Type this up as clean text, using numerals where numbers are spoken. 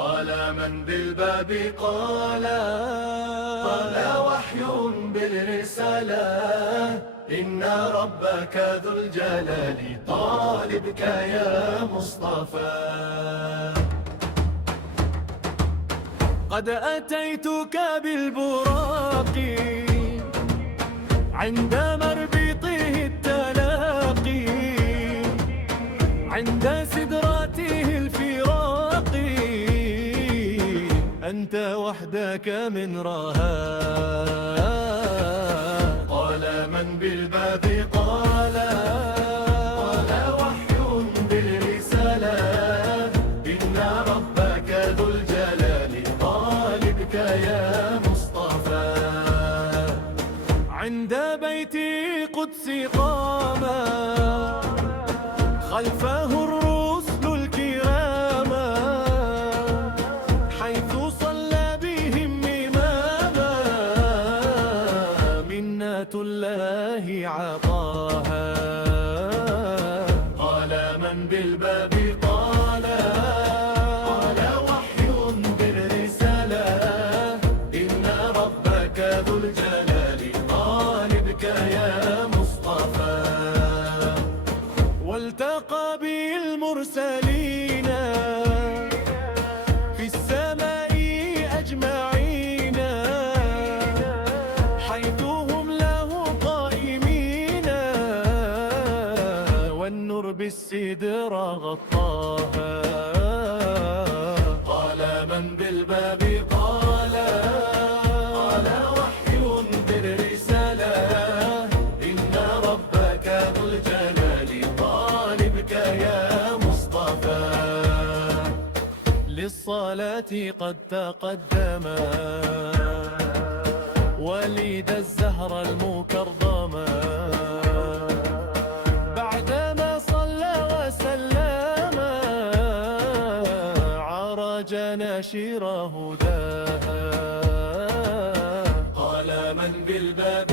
قال من بالباب قال وحي بالرسالة إن ربك ذو الجلال طالبك يا مصطفى. قد أتيتك بالبراق عند مربطه التلاقي، عند سدراته الفراق، أنت وحدك من رها. قال من بالباب قال وحي بالرسالة إن ربك ذو الجلال طالبك يا مصطفى. عند بيت قدس قاما خلفه الرسل الكراما، حيث صلى بهم إماما منة الله عطاها. قال من بالباب قال وحي بالرسالة إن ربك ذو الجلال طالبك يا مصطفى. والتقى بالمرسلين في السماء أجمعين، حيث هم له قائمين، والنور بالسدر غطاها. قال من بالباب قال وحي بالرسالة إن ربك ذو الجلال طالبك يا مصطفى. للصلاة قد تقدما ولد الزهر المكرما، بعدما صلى وسلم عرج ناشر هداها. قال من بالباب